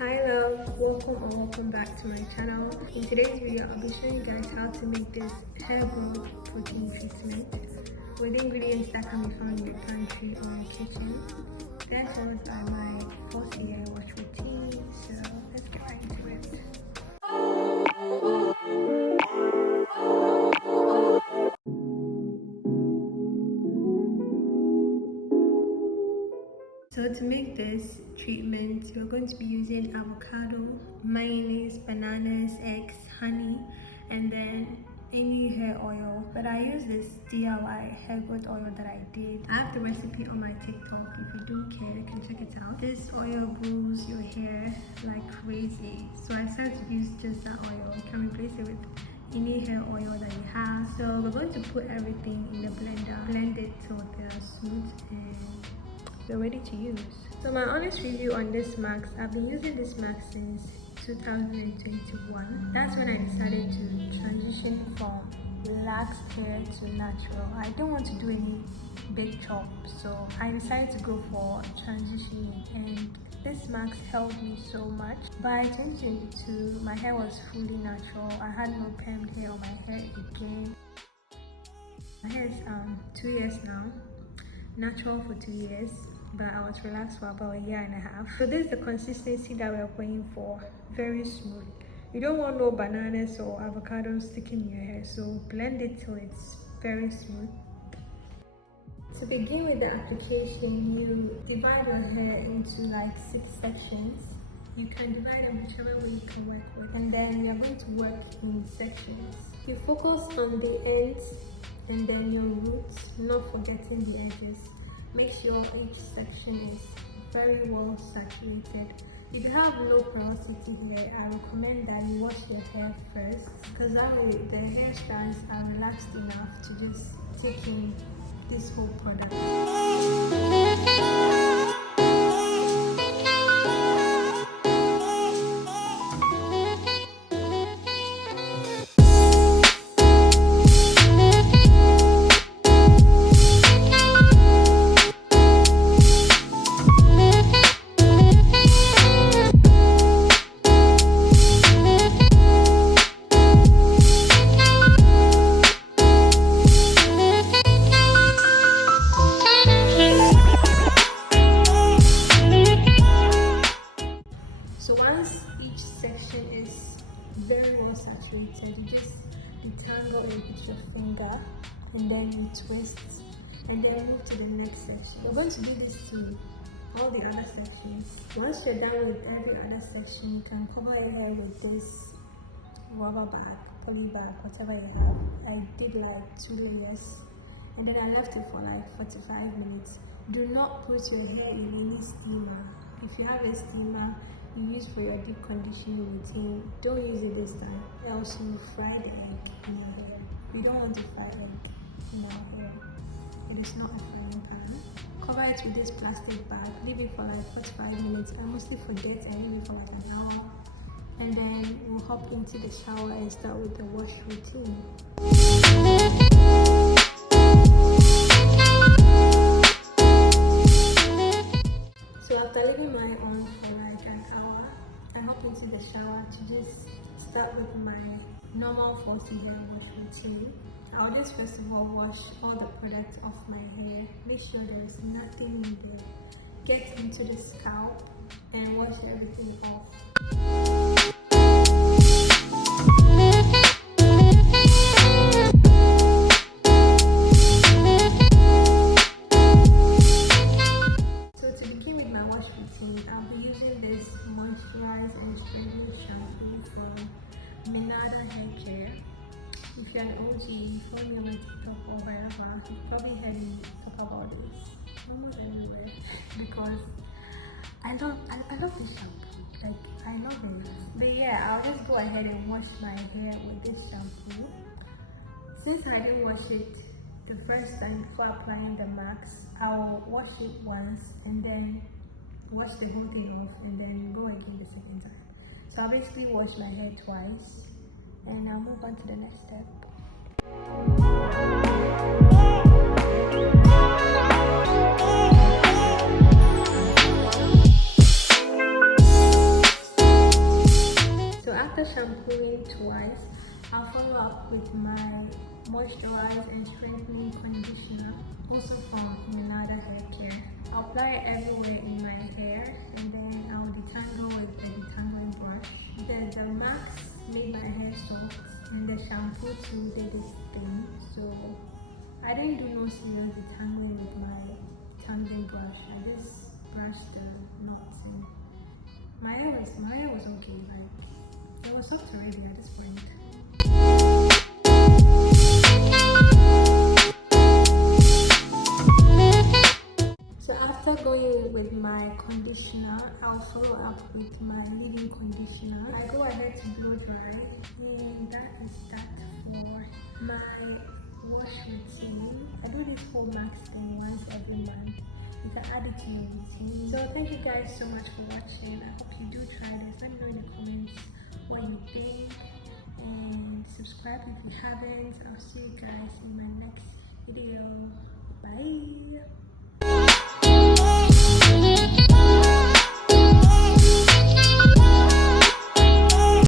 Hi love, welcome back to my channel. In today's video I'll be showing you guys how to make this hair growth protein treatment with ingredients that can be found in your pantry or your kitchen. Then followed by my 40 hair wash routine. So let's get right into it. So to make this treatment, we're going to be using avocado, mayonnaise, bananas, eggs, honey, and then any hair oil. But I use this DIY hair growth oil that I did. I have the recipe on my TikTok. If you do care, you can check it out. This oil grows your hair like crazy. So I decided to use just that oil. You can replace it with any hair oil that you have. So we're going to put everything in the blender, blend it till they're smooth, and we're ready to use. So my honest review on this mask, I've been using this mask since 2021. That's when I decided to transition from relaxed hair to natural. I don't want to do any big chop, so I decided to go for transitioning, and this mask helped me so much. By changing it to, my hair was fully natural. I had no permed hair on my head again. My hair is 2 years now, natural for 2 years, but I was relaxed for about a year and a half. So this is the consistency that we're going for. Very smooth. You don't want no bananas or avocados sticking in your hair, so blend it till it's very smooth. To begin with the application, you divide your hair into like 6 sections. You can divide them whichever way you can work with, and then you're going to work in sections. You focus on the ends and then your roots, not forgetting the edges. Make sure each section is very well saturated. If you have low porosity hair, I recommend that you wash your hair first, because that way the hair strands are relaxed enough to just take in this whole product. So once each section is very well saturated, you just detangle it with your finger and then you twist and then move to the next section. We're going to do this to all the other sections. Once you're done with every other section, you can cover your hair with this rubber bag, poly bag, whatever you have. I did like 2 layers and then I left it for like 45 minutes. Do not put your hair in any steamer. If you have a steamer you use for your deep conditioning routine, don't use it this time, else you fry the egg in your hair. We don't want to fry egg in our hair. It is not a frying pan. Cover it with this plastic bag, leave it for like 45 minutes. I mostly forget and leave it for like an hour. And then we'll hop into the shower and start with the wash routine. So after leaving mine on for like an hour, I hop into the shower to just start with my normal 40 hair wash routine. I'll just first of all wash all the products off my hair. Make sure there is nothing in there. Get into the scalp and wash everything off. I'll be using this moisturize and strengthening shampoo from Hair Care. If you're an OG, you follow me on my TikTok or wherever, you've probably heard me talk about this almost everywhere, because I love this shampoo. Like, I love it. But yeah, I'll just go ahead and wash my hair with this shampoo. Since I didn't wash it the first time before applying the mask, I'll wash it once and then wash the whole thing off and then go again the second time. So I'll basically wash my hair twice and I'll move on to the next step. after shampooing twice, I'll follow up with my moisturize and strengthening conditioner, also from another hair care. I'll apply it everywhere in my hair, and then I'll detangle with the detangling brush. The mask made my hair soft, and the shampoo too did this thing. So I didn't do no serious detangling with my tangling brush. I just brushed the knots, and my hair was okay. Like, it was soft already at this point. So after going with my conditioner, I'll follow up with my leave-in conditioner. I go ahead to blow dry, and that is that for my wash routine. I do this whole max thing once every month. You can add it to your routine. So thank you guys so much for watching. I hope you do try this. Let me know in the comments what you think, and subscribe if you haven't. I'll see you guys in my next video. Bye.